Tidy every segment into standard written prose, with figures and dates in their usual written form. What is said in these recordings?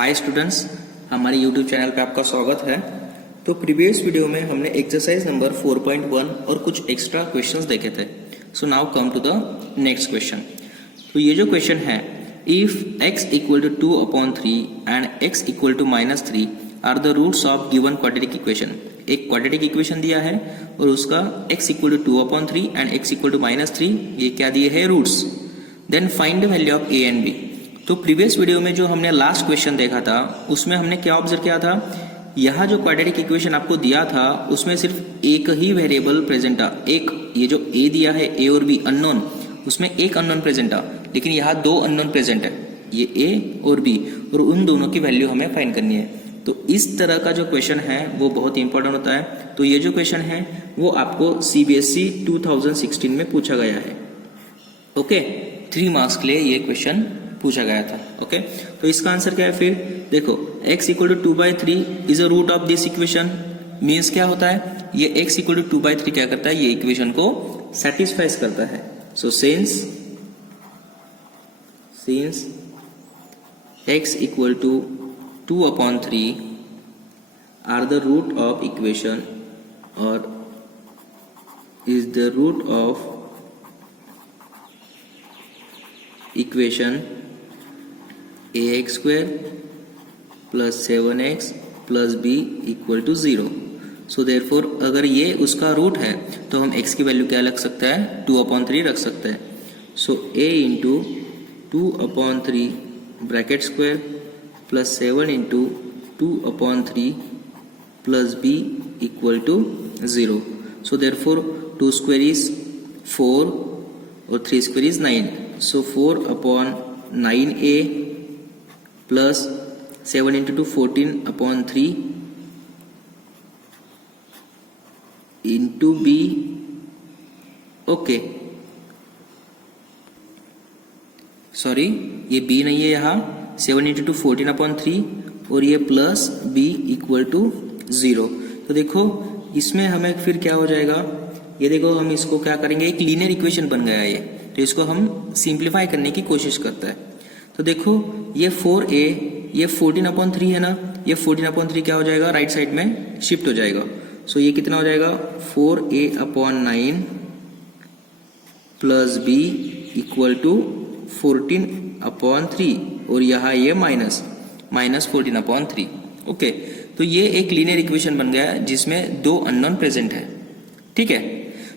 Hi students, हमारे YouTube channel पे आपका स्वागत है। तो प्रीवियस वीडियो में हमने एक्सरसाइज नंबर 4.1 और कुछ एक्स्ट्रा क्वेश्चंस देखे थे। So now come to the next question. तो ये जो क्वेश्चन है, if x equal to 2/3 and x equal to -3 are the roots of given quadratic equation. एक क्वाड्रेटिक इक्वेशन दिया है और उसका x equal to 2/3 and x equal to -3 ये क्या दिए है, roots. Then find the value of a and b। तो प्रीवियस वीडियो में जो हमने लास्ट क्वेश्चन देखा था उसमें हमने क्या ऑब्जर्व किया था, यहाँ जो क्वाड्रेटिक इक्वेशन आपको दिया था उसमें सिर्फ एक ही वेरिएबल प्रेजेंट था। एक ये जो a दिया है, a और b अननोन, उसमें एक अननोन प्रेजेंट था, लेकिन यहाँ दो अननोन प्रेजेंट है, ये a और b, और उन दोनों की वैल्यू हमें फाइंड करनी है। तो इस तरह का जो क्वेश्चन है वो बहुत इंपॉर्टेंट होता है। तो ये जो क्वेश्चन है वो आपको CBSE 2016 में पूछा गया है। ओके, 3 मार्क्स के लिए ये क्वेश्चन पूछा गया था। ओके, तो इसका आंसर क्या है फिर देखो, x equal to 2/3 is a root of this equation. Means क्या होता है, ये x इक्वल टू 2/3 क्या करता है, ये इक्वेशन को सेटिस्फाइज करता है। So since x equal to 2/3 are the root of equation or is the root of equation ax square plus 7x plus b equal to 0। So therefore अगर ये उसका रूट है तो हम x की वैल्यू क्या रख सकते हैं, 2/3 रख सकते हैं। So a into 2/3 bracket square plus 7 into 2/3 plus b equal to 0। So therefore 2 square is 4 और 3 square is 9। So 4/9a plus 7 into 2 14/3 into B. Okay, sorry ये b नहीं है, यहाँ 7 इंटू 2 14/3 और ये प्लस b इक्वल टू 0। तो देखो इसमें हमें फिर क्या हो जाएगा, ये देखो हम इसको क्या करेंगे, एक लीनियर इक्वेशन बन गया है ये। तो इसको हम सिंप्लीफाई करने की कोशिश करते हैं। तो देखो ये 4a, ये 14/3 है ना, ये 14/3 क्या हो जाएगा, राइट साइड में शिफ्ट हो जाएगा। सो ये कितना हो जाएगा, 4a/9 plus b equal to 14/3 और यहाँ ये माइनस 14/3। ओके, तो ये एक लीनियर इक्वेशन बन गया जिसमें दो अननोन प्रेजेंट है। ठीक है,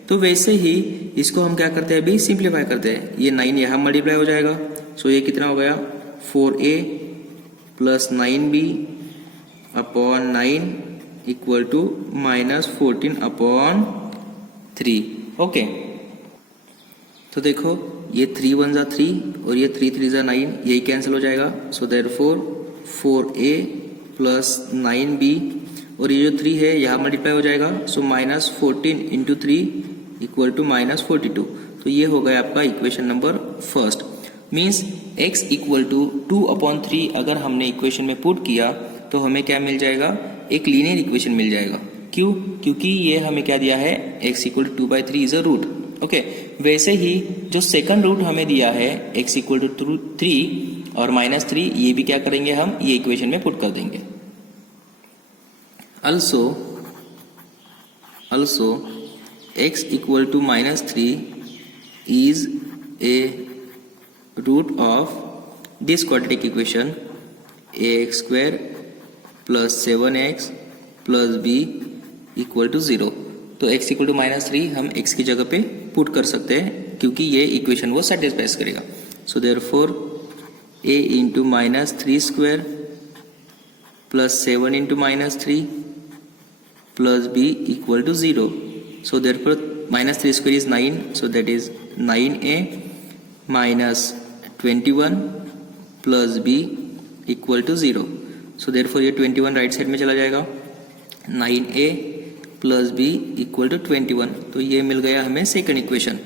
तो वैसे ही इसको हम क्या करते हैं, अभी सिंप्लीफाई करते हैं। ये 9 यहाँ मल्टीप्लाई हो जाएगा। सो ये कितना हो गया, 4a plus 9b/9 equal to -14/3। Okay, तो देखो ये 3 1 जा 3 और ये 3 3 जा 9, यही कैंसिल हो जाएगा। So therefore 4a plus 9b और ये जो 3 है यहाँ मल्टीप्लाई हो जाएगा। So -14 into 3 equal to -42। तो ये हो गया आपका equation number first. Means x equal to 2/3 अगर हमने इक्वेशन में पुट किया तो हमें क्या मिल जाएगा, एक लीनियर इक्वेशन मिल जाएगा। क्यों, क्योंकि ये हमें क्या दिया है, x equal to 2/3 is a root. Okay, वैसे ही जो सेकंड रूट हमें दिया है x इक्वल टू 3 और -3, ये भी क्या करेंगे हम, ये इक्वेशन में पुट कर देंगे। also x equal to -3 is a root of this quadratic equation ax square plus 7x plus b equal to 0। तो x इक्वल टू -3 हम x की जगह पे पुट कर सकते हैं क्योंकि ये इक्वेशन वो सेटिस्फाई करेगा। So therefore a into -3 square plus 7 into -3 plus b equal to 0। So therefore -3 square is 9, so that is 9a minus 21 plus b equal to 0। So therefore ये 21 राइट साइड में चला जाएगा, 9a plus b equal to 21। तो ये मिल गया हमें second equation.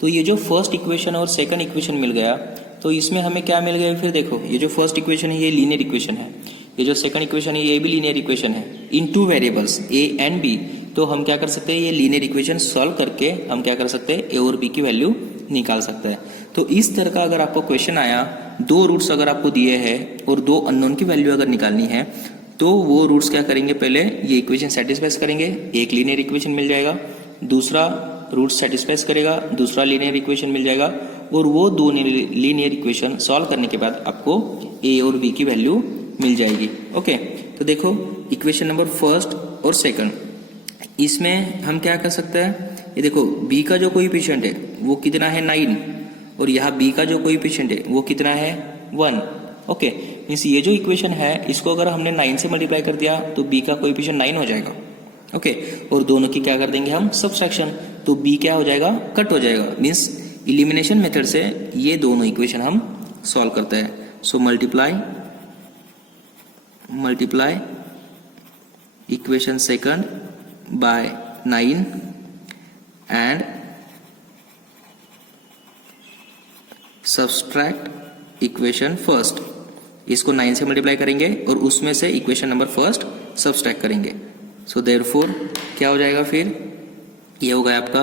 तो ये जो फर्स्ट इक्वेशन और सेकंड इक्वेशन मिल गया, तो इसमें हमें क्या मिल गया, फिर देखो ये जो फर्स्ट इक्वेशन है ये लीनियर इक्वेशन है, ये जो सेकंड इक्वेशन है ये भी लीनियर इक्वेशन है इन 2 वेरिएबल्स a एंड b। तो हम क्या कर सकते हैं, ये लीनियर इक्वेशन सॉल्व करके हम क्या कर सकते हैं, a और b की वैल्यू निकाल सकता है। तो इस तरह का अगर आपको क्वेश्चन आया, दो रूट्स अगर आपको दिए हैं और दो अननोन की वैल्यू अगर निकालनी है, तो वो रूट्स क्या करेंगे, पहले ये इक्वेशन सेटिस्फाई करेंगे, एक लीनियर इक्वेशन मिल जाएगा, दूसरा रूट सेटिस्फाई करेगा, दूसरा लीनियर इक्वेशन मिल जाएगा, और वो दो लीनियर इक्वेशन सॉल्व करने के बाद आपको ए और बी की वैल्यू मिल जाएगी। ओके, तो देखो इक्वेशन नंबर फर्स्ट और सेकंड, इसमें हम क्या कर सकते हैं, ये देखो b का जो कोएफिशिएंट है वो कितना है 9, और यहाँ b का जो कोएफिशिएंट है वो कितना है 1। ओके, मीन्स ये जो इक्वेशन है इसको अगर हमने 9 से मल्टीप्लाई कर दिया तो b का कोएफिशिएंट 9 हो जाएगा। ओके, और दोनों की क्या कर देंगे हम, सब्सट्रैक्शन, तो b क्या हो जाएगा, कट हो जाएगा। मीन्स इलिमिनेशन मेथड से ये दोनों इक्वेशन हम सॉल्व करते हैं। So multiply equation second by 9 and subtract equation first. इसको 9 से मल्टीप्लाई करेंगे और उसमें से इक्वेशन नंबर फर्स्ट सब्सट्रैक्ट करेंगे। सो देयरफॉर क्या हो जाएगा, फिर ये हो गया आपका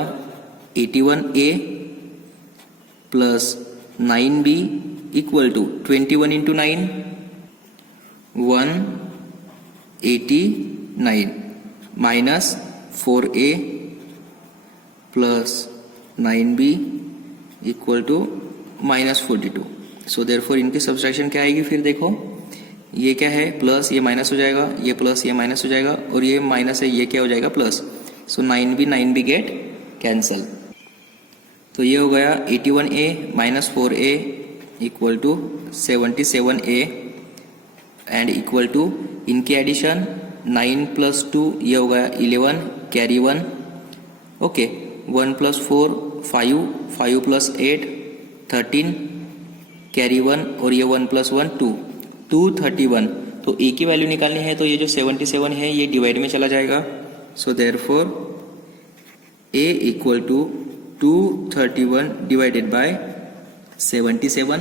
81a plus 9b equal to 21 into 9 189 minus 4a plus 9b equal to minus 42। So therefore इनकी सब्सट्रैक्शन क्या आएगी, फिर देखो ये क्या है, प्लस ये माइनस हो जाएगा, ये प्लस ये माइनस हो जाएगा, और ये माइनस है ये क्या हो जाएगा प्लस। सो 9b गेट कैंसल। तो ये हो गया 81a minus 4a equal to 77a and equal to इनके एडिशन 9 प्लस 2 ये हो गया 11 carry 1। Okay, 1 plus 4 5, 5 plus 8 13 carry 1, और ये 1 प्लस 1 2 231। तो ए की वैल्यू निकालनी है तो ये जो 77 है ये डिवाइड में चला जाएगा। So therefore A equal to 231 divided by 77।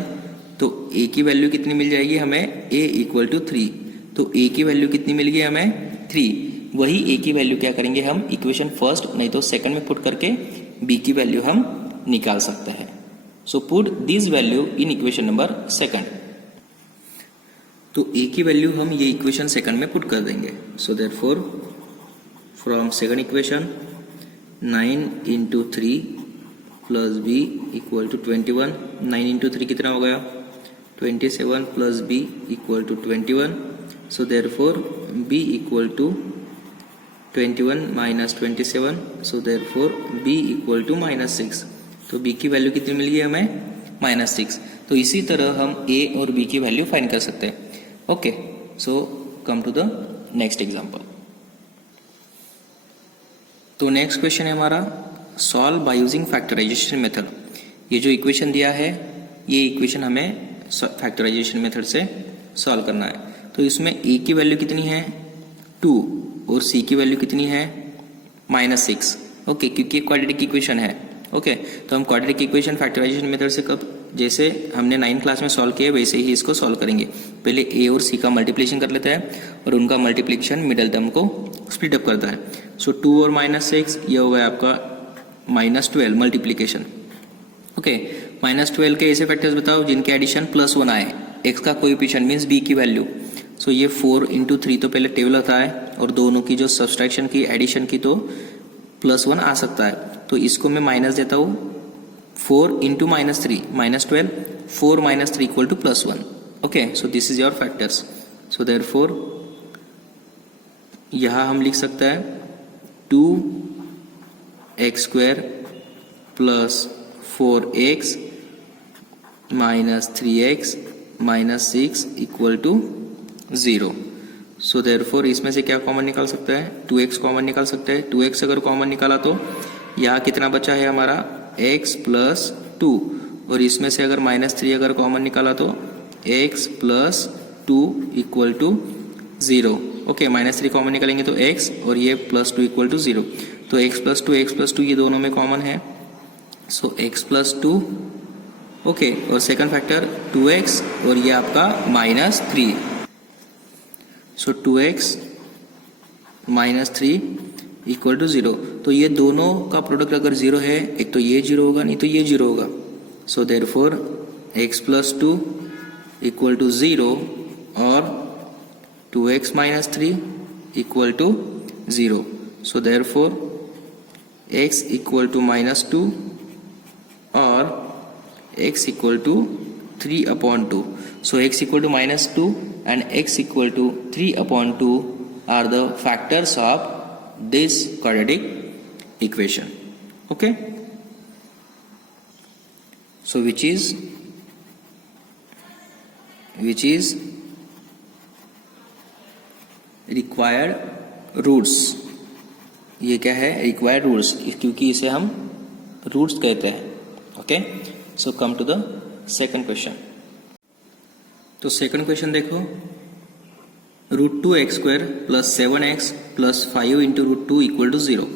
तो ए की वैल्यू कितनी मिल जाएगी हमें, ए इक्वल टू 3। तो ए की वैल्यू कितनी मिल गई हमें 3। वही ए की वैल्यू क्या करेंगे हम, इक्वेशन फर्स्ट नहीं तो सेकंड में पुट करके बी की वैल्यू हम निकाल सकते हैं। So put this value in equation number second. तो ए की वैल्यू हम ये इक्वेशन सेकंड में पुट कर देंगे। So therefore from second equation 9 into 3 plus B equal to 21। 9 into 3 कितना हो गया 27 plus B equal to 21। So therefore B equal to 21 minus 27। So therefore B equal to minus 6। तो B की value कितनी मिल गई हमें -6। तो इसी तरह हम ए और बी की वैल्यू फाइंड कर सकते हैं। Okay, so come to the next example. तो नेक्स्ट क्वेश्चन है हमारा solve by using factorisation method. ये जो इक्वेशन दिया है ये इक्वेशन हमें फैक्टराइजेशन मेथड से सॉल्व करना है। तो इसमें ए की वैल्यू कितनी है 2 और सी की वैल्यू कितनी है -6। ओके, क्योंकि क्वाड्रेटिक इक्वेशन है। ओके, तो हम क्वाड्रेटिक इक्वेशन फैक्टराइजेशन मेथड से कब, जैसे हमने 9th क्लास में सॉल्व किया वैसे ही इसको सॉल्व करेंगे। पहले ए और सी का मल्टीप्लिकेशन कर लेते हैं और उनका मल्टीप्लिकेशन मिडल टर्म को स्प्लिट अप करता है। सो 2 और -6 ये हो गया आपका -12 मल्टीप्लिकेशन। ओके, -12 के ऐसे फैक्टर्स बताओ जिनके एडिशन +1 आए, एक्स का कोएफिशिएंट मींस बी की वैल्यू। सो ये 4 इंटू 3 तो पहले टेबल आता है और दोनों की जो सब्सट्रैक्शन की एडिशन की तो +1 आ सकता है। तो इसको मैं माइनस देता हूँ 4 into -3 -12 4 -3 equal to +1। Okay, so this is your factors. So therefore यहाँ हम लिख सकते हैं 2x² plus 4x minus 3x minus 6 equal to 0। So therefore इसमें से क्या कॉमन निकाल सकते हैं, 2x कॉमन निकाल सकते हैं। 2x अगर कॉमन निकाला तो यहाँ कितना बचा है हमारा x प्लस 2, और इसमें से अगर -3 अगर कॉमन निकाला तो x plus 2 equal to 0। Okay, -3 common निकालेंगे तो x और ये +2 इक्वल टू 0। तो x प्लस 2 ये दोनों में कॉमन है। सो x प्लस 2। ओके, और सेकंड फैक्टर 2x और ये आपका -3। सो 2x -3 इक्वल टू 0। तो ये दोनों का प्रोडक्ट अगर 0 है, एक तो ये 0 होगा नहीं तो ये 0 होगा। So therefore x plus 2 equal to 0 or 2x minus 3 equal to 0. So therefore x equal to minus 2 or x equal to 3 upon 2. So x equal to minus 2 and x equal to 3 upon 2 are the factors of this quadratic equation. Okay. So which is required roots. ये क्या है? required roots, क्योंकि इसे हम roots कहते हैं. Okay. So come to the second question. तो second question देखो, √2x² plus 7x plus 5 into √2 equal to 0.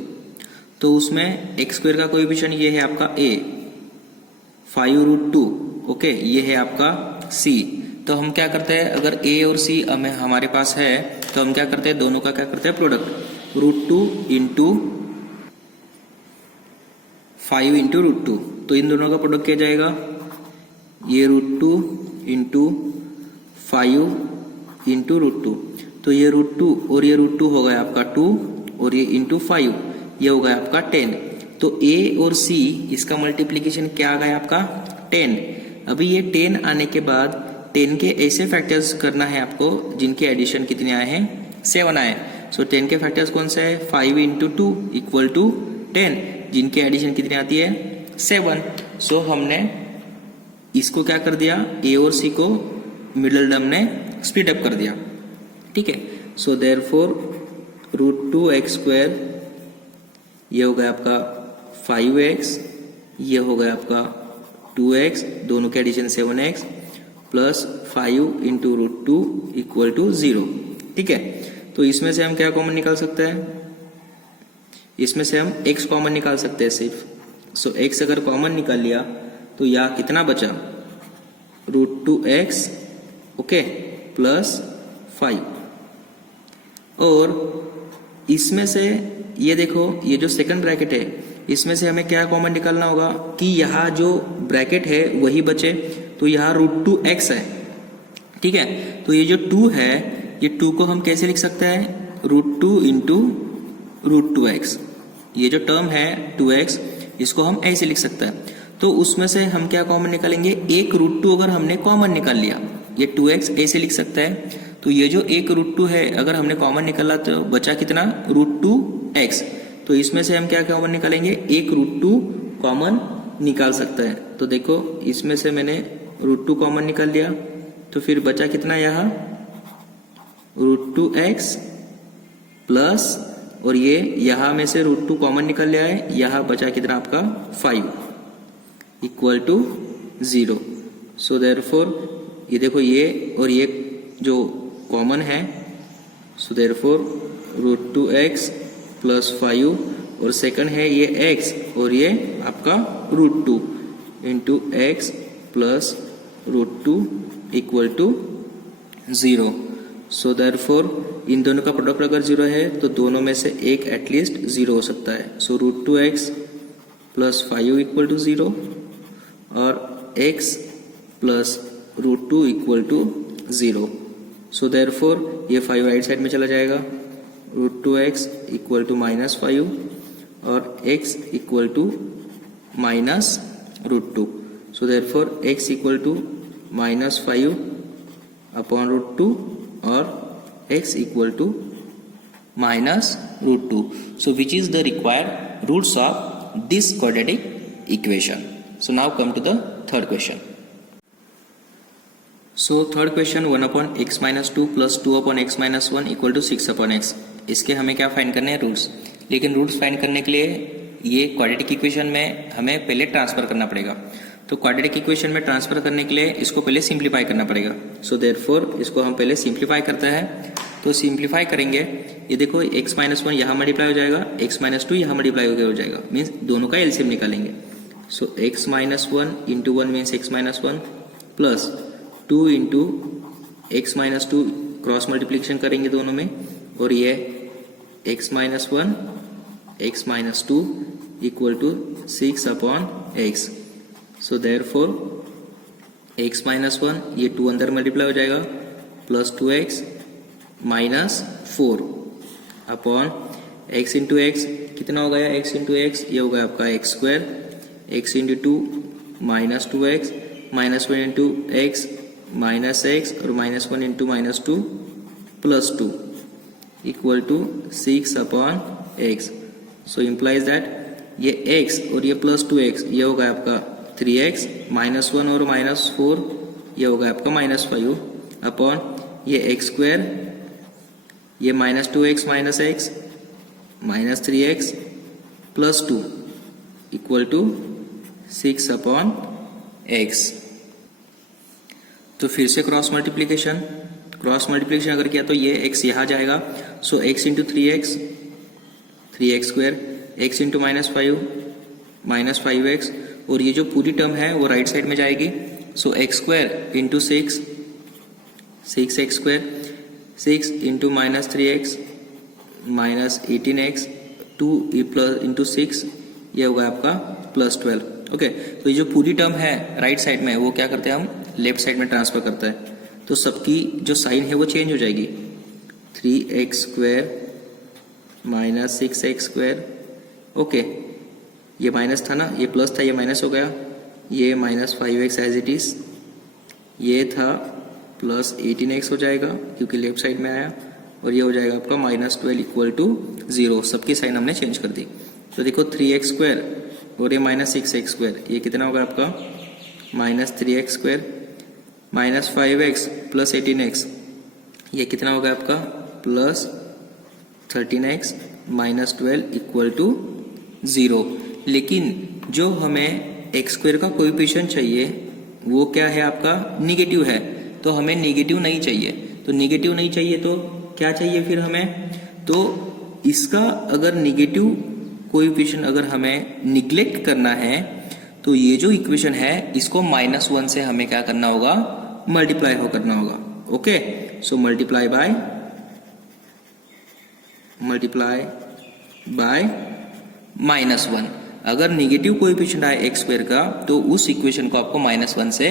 तो उसमें x² का कोएफिशिएंट ये है आपका a, 5√2. ओके, ये है आपका c. तो हम क्या करते हैं, अगर a और c हमारे पास है तो हम क्या करते हैं, दोनों का क्या करते हैं, प्रोडक्ट. √2 into 5 into √2. तो इन दोनों का प्रोडक्ट क्या जाएगा, ये √2 इंटू 5 इंटू √2. तो ये √2 और ये √2 हो गया आपका 2 और ये इंटू 5 ये हो गया आपका 10. तो a और c इसका मल्टीप्लीकेशन क्या आ गया आपका 10. अभी ये 10 आने के बाद 10 के ऐसे फैक्टर्स करना है आपको जिनके एडिशन कितने आए हैं, 7 आए. सो 10 के फैक्टर्स कौन से है, 5 इंटू 2 इक्वल टू 10, जिनकी एडिशन कितनी आती है, 7. सो हमने इसको क्या कर दिया, a और c को मिडिल टर्म ने स्प्लिट अप कर दिया. ठीक है. सो देयरफॉर √2x², ये हो गया आपका 5x, ये हो गया आपका 2x, दोनों के addition 7x plus 5 into √2 equal to 0. ठीक है. तो इसमें से हम क्या कॉमन निकाल सकते हैं, इसमें से हम x कॉमन निकाल सकते हैं सिर्फ. सो x अगर कॉमन निकाल लिया तो यहाँ कितना बचा, √2x ओके प्लस 5. और इसमें से ये देखो, ये जो सेकंड ब्रैकेट है इसमें से हमें क्या कॉमन निकालना होगा कि यहाँ जो ब्रैकेट है वही बचे. तो यहाँ √2x है. ठीक है. तो ये जो 2 है, ये 2 को हम कैसे लिख सकते हैं, √2 इंटू √2x. ये जो टर्म है 2x, इसको हम ऐसे लिख सकते हैं. तो उसमें से हम क्या कॉमन निकालेंगे, एक √2 अगर हमने कॉमन निकाल लिया, ये 2x ऐसे लिख सकते हैं. तो ये जो एक √2 है अगर हमने कॉमन निकाला तो बचा कितना, √2x. तो इसमें से हम क्या कॉमन निकालेंगे, एक √2 कॉमन निकाल सकते हैं. तो देखो इसमें से मैंने √2 कॉमन निकाल लिया, तो फिर बचा कितना यहाँ, √2x प्लस, और ये यहाँ में से √2 कॉमन निकल लिया है, यहाँ बचा कितना आपका 5 इक्वल टू 0. सो देयरफॉर ये देखो ये और ये जो कॉमन है, सो देयरफॉर √2x प्लस 5 और सेकंड है ये x और ये आपका √2 into x plus √2 equal to 0. So therefore इन दोनों का प्रोडक्ट अगर 0 है तो दोनों में से एक एटलीस्ट 0 हो सकता है. सो √2x प्लस 5 इक्वल टू 0 और x plus √2 equal to 0. So therefore ये 5 राइट साइड में चला जाएगा, √2x इक्वल टू -5 और x equal to -√2. So therefore x equal to -5 upon √2 और x equal to -√2. So which is the required roots of this quadratic equation. So now come to the third question. So third question 1 upon x minus 2 plus 2 upon x minus 1 equal to 6 upon x. इसके हमें क्या find करने हैं, roots. लेकिन roots find करने के लिए ये क्वाड्रेटिक इक्वेशन में हमें पहले ट्रांसफर करना पड़ेगा. तो क्वाड्रेटिक इक्वेशन में ट्रांसफर करने के लिए इसको पहले सिंप्लीफाई करना पड़ेगा. सो देयरफॉर इसको हम पहले सिंप्लीफाई करते हैं. तो सिंप्लीफाई करेंगे, ये देखो x माइनस 1 यहाँ मल्टीप्लाई हो जाएगा, x माइनस 2 यहाँ मल्टीप्लाई हो जाएगा, मीन्स दोनों का एलसीएम निकालेंगे. So x minus 1 into 1 means x minus 1 plus 2 into x minus 2 cross multiplication करेंगे दोनों में, और ये x minus 1 x minus 2 equal to 6 upon x. So therefore x minus 1, ये 2 अंदर मल्टीप्लाई हो जाएगा, plus 2x minus 4 upon x into x कितना हो गया, x इंटू एक्स ये हो गया आपका x square, x into 2 minus 2x minus 1 into x minus x और minus 1 into minus 2 plus 2 equal to 6 upon x. So implies that ये x और ये प्लस 2x ये होगा आपका 3x माइनस 1 और माइनस 4 ये होगा आपका माइनस 5 अपॉन ये एक्स स्क्वायर, ये minus 2x minus x minus 3x plus 2 equal to 6 upon x. तो फिर से क्रॉस मल्टीप्लीकेशन अगर किया तो ये x यहाँ जाएगा, so x into 3x square, x into minus 5 minus 5x और ये जो पूरी टर्म है वो राइट साइड में जाएगी, so x square into 6 6x square, 6 into minus 3x minus 18x 2 plus into 6 ये होगा आपका प्लस 12. ओके, तो ये जो पूरी टर्म है राइट साइड में वो क्या करते हैं हम लेफ्ट साइड में ट्रांसफर करते हैं, तो सबकी जो साइन है वो चेंज हो जाएगी. 3x square minus 6x square. Okay, ये माइनस था ना, ये प्लस था, ये माइनस हो गया, ये minus 5x as it is, ये था प्लस 18x हो जाएगा क्योंकि लेफ्ट साइड में आया, और ये हो जाएगा आपका माइनस 12 इक्वल टू 0. सबकी साइन हमने चेंज कर दी. तो देखो 3x स्क्वायर और ये माइनस 6x स्क्वायर ये कितना होगा आपका minus 3x square, minus 5x plus 18x ये कितना होगा आपका plus 13x minus 12 equal to 0. लेकिन जो हमें x स्क्वायर का कोएफिशिएंट चाहिए वो क्या है आपका निगेटिव है, तो हमें निगेटिव नहीं चाहिए. तो निगेटिव नहीं चाहिए तो क्या चाहिए फिर हमें, तो इसका अगर निगेटिव कोएफिशिएंट अगर हमें निग्लेक्ट करना है तो ये जो इक्वेशन है इसको -1 से हमें क्या करना होगा, मल्टीप्लाई करना होगा. Okay, so multiply by -1. अगर निगेटिव कोएफिशिएंट आए x स्क्वायर का तो उस इक्वेशन को आपको -1 से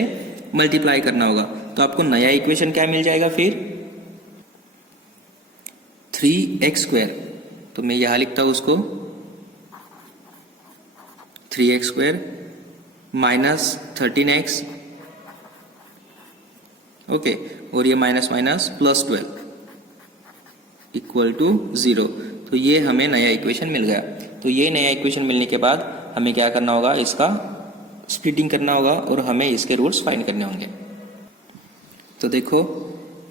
मल्टीप्लाई करना होगा. तो आपको नया इक्वेशन क्या मिल जाएगा फिर 3x स्क्वायर. तो मैं यहां लिखता हूं उसको 3x square minus 13x. Okay, और ये minus minus plus 12 equal to 0. तो ये हमें नया इक्वेशन मिल गया. तो ये नया इक्वेशन मिलने के बाद हमें क्या करना होगा, इसका स्प्लिटिंग करना होगा और हमें इसके रूट्स फाइंड करने होंगे. तो देखो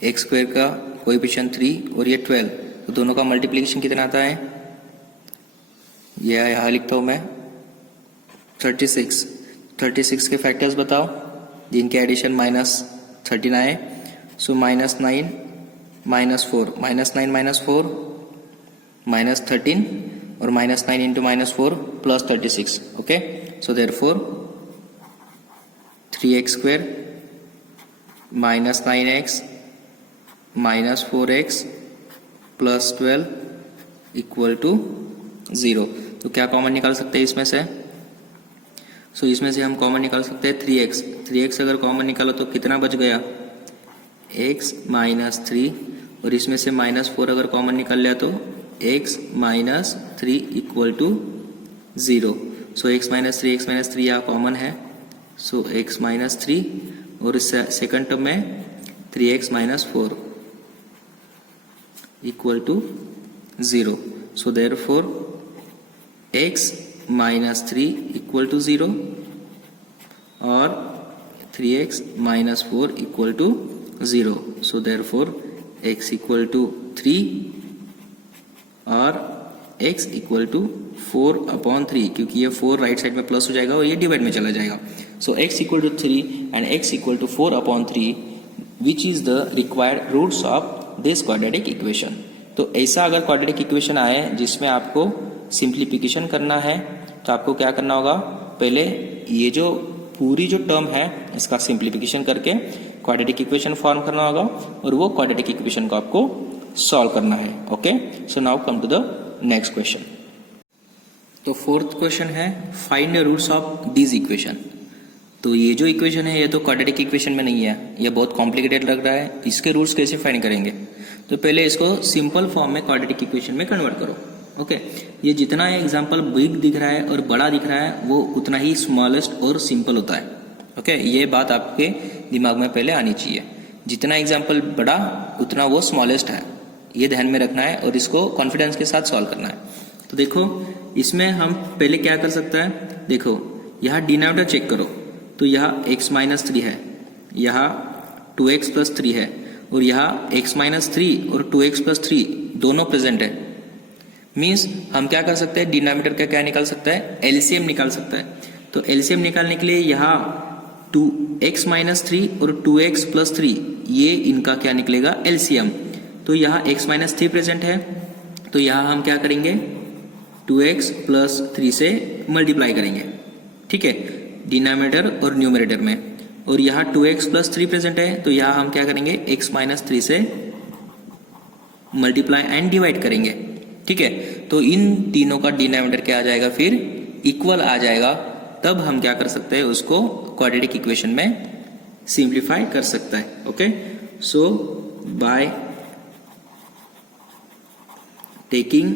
x स्क्वायर का कोएफिशिएंट 3 और ये 12, तो दोनों का मल्टीप्लिकेशन कितना आता है, ये यहाँ लिखता हूँ मैं 36 के फैक्टर्स बताओ जिनके एडिशन -13 आए. सो -9 -4 -9 -4 -13 और -9 इंटू -4 plus 36. Okay, so therefore 3x square -9x -4x plus 12 equal to 0. तो क्या कॉमन निकाल सकते हैं इसमें से, सो इसमें से हम कॉमन निकाल सकते हैं 3x अगर कॉमन निकालो तो कितना बच गया x माइनस 3, और इसमें से -4 अगर कॉमन निकाल लिया तो x minus 3 equal to 0. So x minus 3 यहाँ कॉमन है, सो x माइनस 3 और सेकंड टर्म में 3x minus 4 equal to 0. So therefore x minus 3 equal to 0 और 3x minus 4 equal to 0. So therefore x equal to 3 और x equal to 4 upon 3, क्योंकि ये 4 right side में plus हो जाएगा और ये डिवाइड में चला जाएगा. So x equal to 3 and x equal to 4 upon 3 which is the required roots of this quadratic equation. तो ऐसा अगर क्वाड्रेटिक इक्वेशन आए जिसमें आपको सिंप्लीफिकेशन करना है तो आपको क्या करना होगा, पहले ये जो पूरी जो टर्म है इसका सिंप्लीफिकेशन करके क्वाड्रेटिक इक्वेशन फॉर्म करना होगा और वो क्वाड्रेटिक इक्वेशन को आपको सॉल्व करना है. Okay, so now come to the next question. तो फोर्थ क्वेश्चन है find the roots of this equation. तो ये जो इक्वेशन है ये तो क्वाड्रेटिक इक्वेशन में नहीं है, ये बहुत कॉम्प्लिकेटेड लग रहा है। इसके रूट्स कैसे फाइंड करेंगे? तो पहले इसको सिंपल फॉर्म में क्वाड्रेटिक इक्वेशन में कन्वर्ट करो। ओके, ये जितना एग्जाम्पल बिग दिख रहा है और बड़ा दिख रहा है वो उतना ही स्मॉलेस्ट और सिंपल होता है। ओके, ये बात आपके दिमाग में पहले आनी चाहिए। जितना एग्जाम्पल बड़ा उतना वो स्मॉलेस्ट है, ये ध्यान में रखना है और इसको कॉन्फिडेंस के साथ सॉल्व करना है। तो देखो इसमें हम पहले क्या कर सकते हैं, देखो यहाँ डिनोमिनेटर चेक करो, तो यहाँ x माइनस 3 है, यहाँ 2x प्लस 3 है और यहाँ x माइनस 3 और 2x प्लस 3 दोनों प्रेजेंट है। मीन्स हम क्या कर सकते हैं, डिनोमिनेटर का क्या निकाल सकता है, एलसीएम निकाल सकता है। तो एलसीएम निकालने के लिए यहाँ 2x माइनस 3 और 2x प्लस 3 ये इनका क्या निकलेगा, एलसीएम। तो यहाँ x माइनस 3 प्रेजेंट है, तो यहाँ हम क्या करेंगे 2x प्लस 3 से मल्टीप्लाई करेंगे, ठीक है, डिनोमिनेटर और न्यूमरेटर में। और यहाँ 2x प्लस 3 प्रेजेंट है, तो यहाँ हम क्या करेंगे x माइनस 3 से मल्टीप्लाई एंड डिवाइड करेंगे, ठीक है। तो इन तीनों का डिनोमिनेटर क्या आ जाएगा, फिर इक्वल आ जाएगा। तब हम क्या कर सकते हैं, उसको क्वाड्रेटिक इक्वेशन में सिंप्लीफाई कर सकता है। Okay, so by taking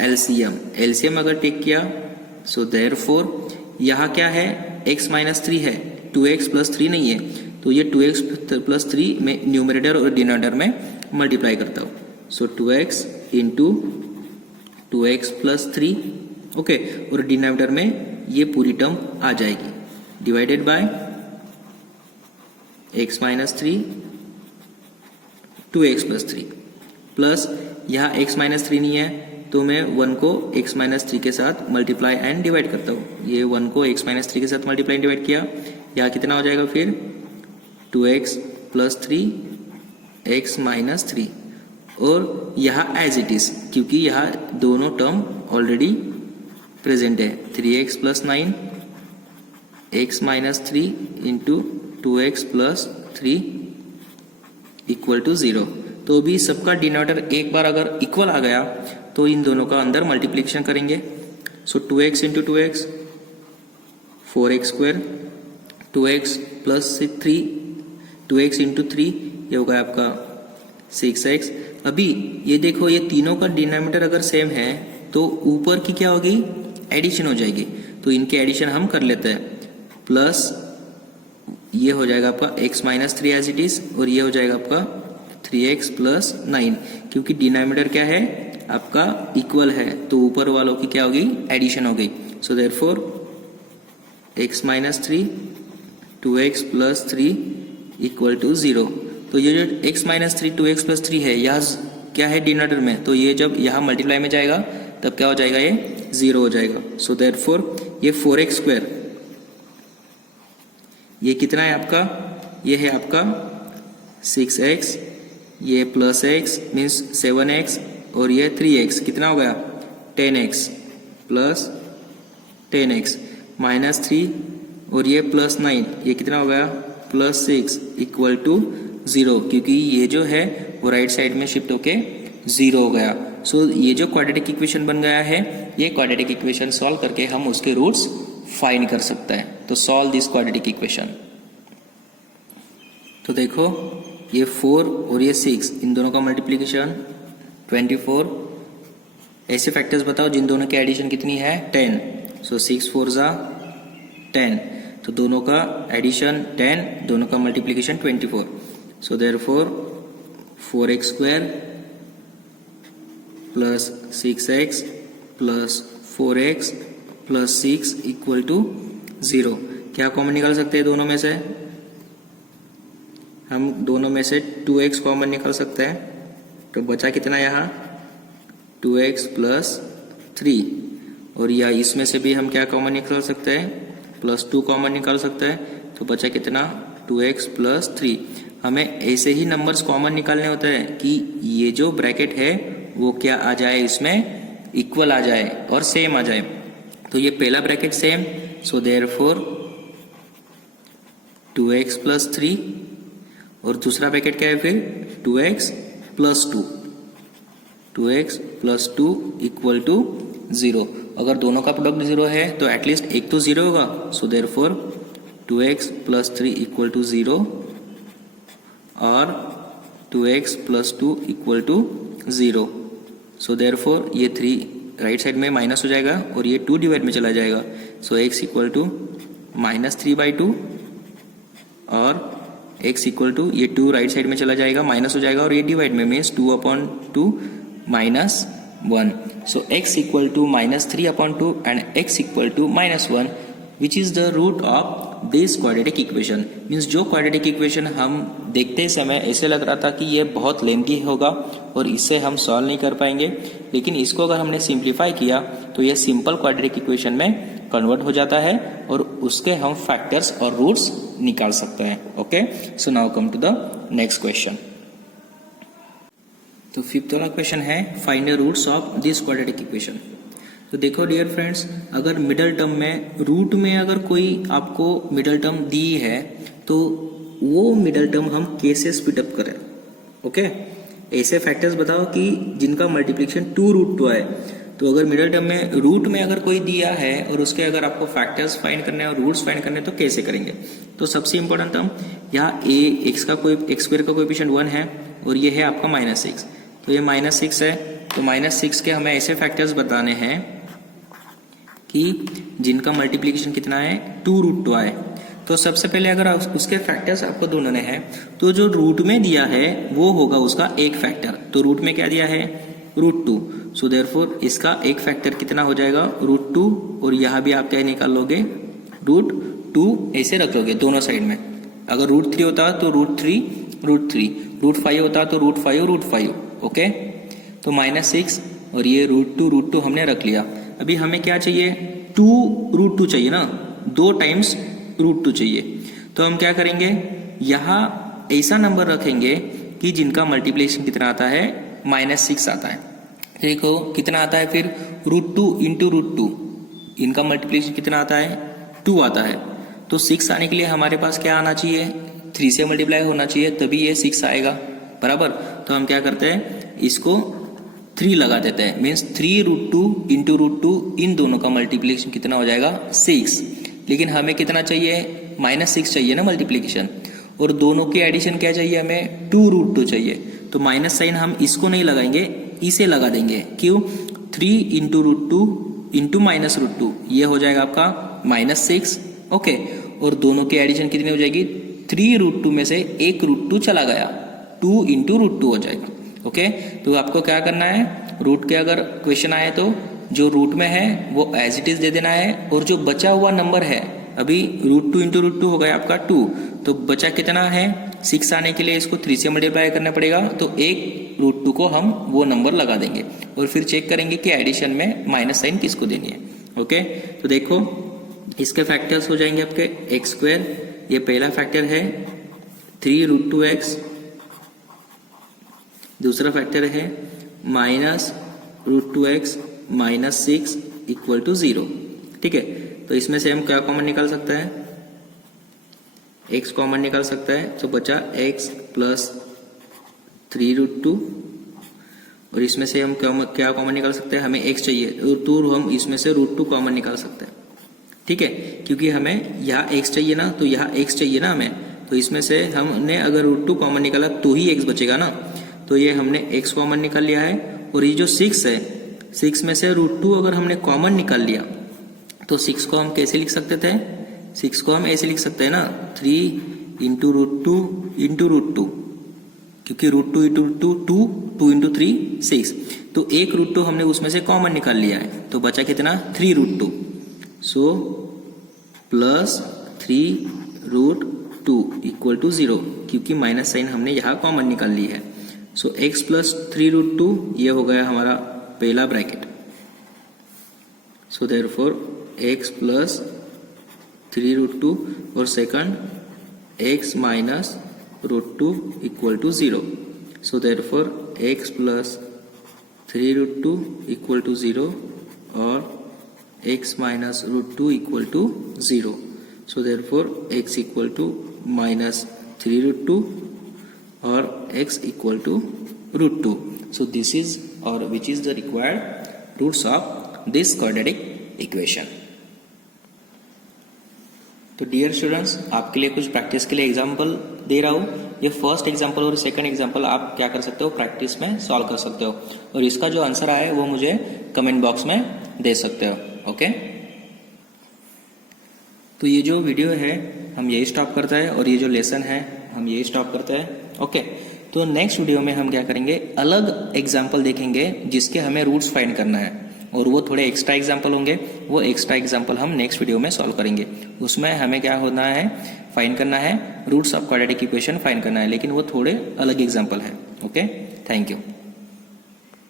LCM अगर टेक किया, सो देयरफॉर यहाँ क्या है, x माइनस 3 है, 2x प्लस 3 नहीं है, तो ये 2x प्लस 3 में न्यूमरेटर और डिनोमिनेटर में मल्टीप्लाई करता हूँ। सो 2x into 2x plus 3, okay, और डिनोमिनेटर में ये पूरी टर्म आ जाएगी, divided by x minus 3 2x plus 3 plus यहाँ x माइनस 3 नहीं है, तो मैं 1 को x माइनस 3 के साथ मल्टीप्लाई एंड डिवाइड करता हूँ। ये 1 को x माइनस 3 के साथ मल्टीप्लाई एंड डिवाइड किया, यहाँ कितना हो जाएगा फिर 2x प्लस 3 x माइनस 3, और यहाँ एज इट इज, क्योंकि यहाँ दोनों टर्म ऑलरेडी प्रेजेंट है, 3x plus 9 x minus 3 into 2x plus 3 equal to 0। तो भी सबका डिनोमिनेटर एक बार अगर इक्वल आ गया तो इन दोनों का अंदर मल्टीप्लिकेशन करेंगे। सो 2x into 2x 4x square, 2x plus 3 2x into 3 ये होगा आपका 6x। अभी ये देखो ये तीनों का डिनोमिनेटर अगर सेम है तो ऊपर की क्या होगी, एडिशन हो जाएगी। तो इनके एडिशन हम कर लेते हैं, प्लस ये हो जाएगा आपका x minus 3 as it is, और ये हो जाएगा आपका 3x प्लस 9, क्योंकि डिनोमिनेटर क्या है आपका इक्वल है, तो ऊपर वालों की क्या होगी, एडिशन हो गई। So therefore x minus 3 2x plus 3 equal to 0। तो ये जो x माइनस 3 2x प्लस 3 है यहाँ क्या है डिनोमिनेटर में, तो ये जब यहाँ मल्टीप्लाई में जाएगा तब क्या हो जाएगा, ये 0 हो जाएगा। सो देयरफॉर ये 4x स्क्वायर, ये कितना है आपका, ये है आपका 6x, ये प्लस x मीन्स 7x, और ये 3x कितना हो गया 10x प्लस 10x माइनस 3, और ये प्लस 9 ये कितना हो गया प्लस 6 इक्वल टू 0, क्योंकि ये जो है वो राइट साइड में शिफ्ट होके 0 हो गया। सो ये जो क्वाड्रेटिक इक्वेशन बन गया है, ये क्वाड्रेटिक इक्वेशन सॉल्व करके हम उसके रूट्स फाइंड कर सकते हैं। तो सॉल्व दिस क्वाड्रेटिक इक्वेशन। तो देखो ये 4 और ये 6 इन दोनों का मल्टीप्लिकेशन 24, ऐसे फैक्टर्स बताओ जिन दोनों की एडिशन कितनी है 10। सो 6 4 जा 10, तो दोनों का एडिशन 10, दोनों का multiplication 24। So therefore 4x square plus 6x plus 4x plus 6 equal to 0। क्या कॉमन निकाल सकते हैं दोनों में से, हम दोनों में से 2x कॉमन निकाल सकते हैं, तो बचा कितना यहाँ 2x प्लस 3, और या इसमें से भी हम क्या कॉमन निकाल सकते हैं, प्लस 2 कॉमन निकाल सकते हैं, तो बचा कितना 2x प्लस 3। हमें ऐसे ही नंबर्स कॉमन निकालने होते हैं कि ये जो ब्रैकेट है वो क्या आ जाए, इसमें इक्वल आ जाए और सेम आ जाए। तो ये पहला bracket same, so therefore 2x plus 3, और दूसरा ब्रैकेट क्या है फिर 2x plus 2, 2x plus 2 equal to 0। अगर दोनों का प्रोडक्ट 0 है तो एटलीस्ट एक तो 0 होगा। So therefore 2x plus 3 equal to 0 और 2x plus 2 equal to 0. So therefore ये 3 राइट साइड में माइनस हो जाएगा और ये 2 डिवाइड में चला जाएगा. सो x इक्वल टू -3/2 और x इक्वल टू ये 2 राइट साइड में चला जाएगा, माइनस हो जाएगा और ये डिवाइड में means 2/2 -1. So x equal to -3/2 and x equal to -1, which is the root of this quadratic equation. Means जो क्वाड्रेटिक इक्वेशन हम देखते समय ऐसे लग रहा था कि ये बहुत लेंथी होगा और इससे हम सॉल्व नहीं कर पाएंगे, लेकिन इसको अगर हमने सिंप्लीफाई किया तो ये सिंपल क्वाड्रेटिक इक्वेशन में कन्वर्ट हो जाता है और उसके हम फैक्टर्स और रूट्स निकाल सकते हैं. Okay, so now come to the next question. तो फिफ्थ वाला क्वेश्चन है find the roots of this quadratic equation. तो देखो डियर फ्रेंड्स, अगर मिडल टर्म में रूट में अगर कोई आपको मिडल टर्म दी है तो वो मिडल टर्म हम कैसे स्प्लिट अप करें. ओके, ऐसे फैक्टर्स बताओ कि जिनका मल्टीप्लिकेशन 2√2 आए. तो अगर मिडल टर्म में रूट में अगर कोई दिया है और उसके अगर आपको फैक्टर्स फाइंड करने हैं और रूट्स फाइंड करने हैं तो कैसे करेंगे. तो सबसे इंपॉर्टेंट टर्म यहाँ x स्क्वायर का कोएफिशिएंट 1 है और ये है आपका -6. तो ये -6 है, तो -6 के हमें ऐसे फैक्टर्स बताने हैं कि जिनका मल्टीप्लिकेशन कितना है 2√2 आए. तो सबसे पहले अगर उसके फैक्टर्स आपको ढूंढने हैं तो जो रूट में दिया है वो होगा उसका एक फैक्टर. तो रूट में क्या दिया है √2. सो देयरफॉर इसका एक फैक्टर कितना हो जाएगा √2 और यहाँ भी आप क्या निकाल लोगे √2 ऐसे रख लोगे दोनों साइड में. अगर √3 होता तो √3 √5 होता तो √5. ओके, तो -6 और ये √2 हमने रख लिया. अभी हमें क्या चाहिए 2√2 चाहिए ना, 2 टाइम्स √2 चाहिए. तो हम क्या करेंगे यहाँ ऐसा नंबर रखेंगे कि जिनका मल्टीप्लिकेशन कितना आता है -6 आता है. देखो कितना आता है फिर √2 इंटू √2, इनका मल्टीप्लिकेशन कितना आता है 2 आता है. तो 6 आने के लिए हमारे पास क्या आना चाहिए 3 से मल्टीप्लाई होना चाहिए, तभी ये 6 आएगा बराबर. तो हम क्या करते हैं इसको 3 लगा देते हैं, मीन्स 3√2 इंटू √2, इन दोनों का मल्टीप्लिकेशन कितना हो जाएगा 6. लेकिन हमें कितना चाहिए -6 चाहिए ना मल्टीप्लिकेशन, और दोनों के एडिशन क्या चाहिए हमें 2√2 चाहिए. तो माइनस साइन हम इसको नहीं लगाएंगे, इसे लगा देंगे. क्यों 3 इंटू √2 इंटू -√2, ये हो जाएगा आपका -6. ओके, और दोनों की एडिशन कितनी हो जाएगी 3√2 में से एक √2 चला गया, 2 इंटू √2 हो जाएगा. ओके, तो आपको क्या करना है रूट के अगर क्वेश्चन आए तो जो रूट में है वो एज इट इज दे देना है, और जो बचा हुआ नंबर है अभी √2 इंटू √2 हो गया आपका 2, तो बचा कितना है 6 आने के लिए इसको 3 से मल्टीप्लाई करना पड़ेगा. तो एक √2 को हम वो नंबर लगा देंगे और फिर चेक करेंगे कि एडिशन में माइनस साइन किसको देनी है. ओके, तो देखो इसके फैक्टर्स हो जाएंगे आपके x², ये पहला फैक्टर है 3√2x, दूसरा फैक्टर है -√2x -6 इक्वल टू 0. ठीक है, तो इसमें से हम क्या कॉमन निकाल सकते हैं x कॉमन निकाल सकता है. तो बचा x प्लस 3√2, और इसमें से हम क्या कॉमन निकाल सकते हैं, हमें x चाहिए तो हम इसमें से √2 कॉमन निकाल सकते हैं. ठीक है, क्योंकि हमें यहाँ x चाहिए ना, तो यहाँ x चाहिए ना हमें, तो इसमें से हमने अगर √2 कॉमन निकाला तो ही x बचेगा ना. तो ये हमने x कॉमन निकाल लिया है, और ये जो 6 है 6 में से √2 अगर हमने कॉमन निकाल लिया तो 6 को हम कैसे लिख सकते थे, 6 को हम ऐसे लिख सकते हैं ना 3 इंटू √2, क्योंकि √2 इंटू √2 2 इंटू 3 6. तो एक √2 हमने उसमें से कॉमन निकाल लिया है, तो बचा कितना 3√2. सो प्लस 3√2 इक्वल टू 0, क्योंकि माइनस साइन हमने यहाँ कॉमन निकाल ली है. सो x प्लस 3√2 ये हो गया हमारा पहला bracket. So therefore x plus 3√2 और second x minus √2 equal to 0. So therefore x plus 3√2 equal to 0 और x minus √2 equal to 0. So therefore x equal to minus 3√2 और x equal to √2. So this is or which is the required roots of this quadratic equation. तो dear students, आपके लिए कुछ practice के लिए example दे रहा हूँ। ये फर्स्ट एग्जाम्पल और सेकंड एग्जाम्पल आप क्या कर सकते हो, प्रैक्टिस में सॉल्व कर सकते हो, और इसका जो आंसर आए वो मुझे कमेंट बॉक्स में दे सकते हो। ओके, तो ये जो वीडियो है हम यही स्टॉप करते हैं, और ये जो लेसन है हम यही स्टॉप करते हैं। ओके, तो नेक्स्ट वीडियो में हम क्या करेंगे, अलग एग्जाम्पल देखेंगे जिसके हमें रूट्स फाइंड करना है, और वो थोड़े एक्स्ट्रा एग्जाम्पल होंगे। वो एक्स्ट्रा एग्जाम्पल हम नेक्स्ट वीडियो में सॉल्व करेंगे। उसमें हमें क्या होना है, फाइंड करना है roots of quadratic equation find करना है, लेकिन वो थोड़े अलग एग्जाम्पल है। Okay, thank you.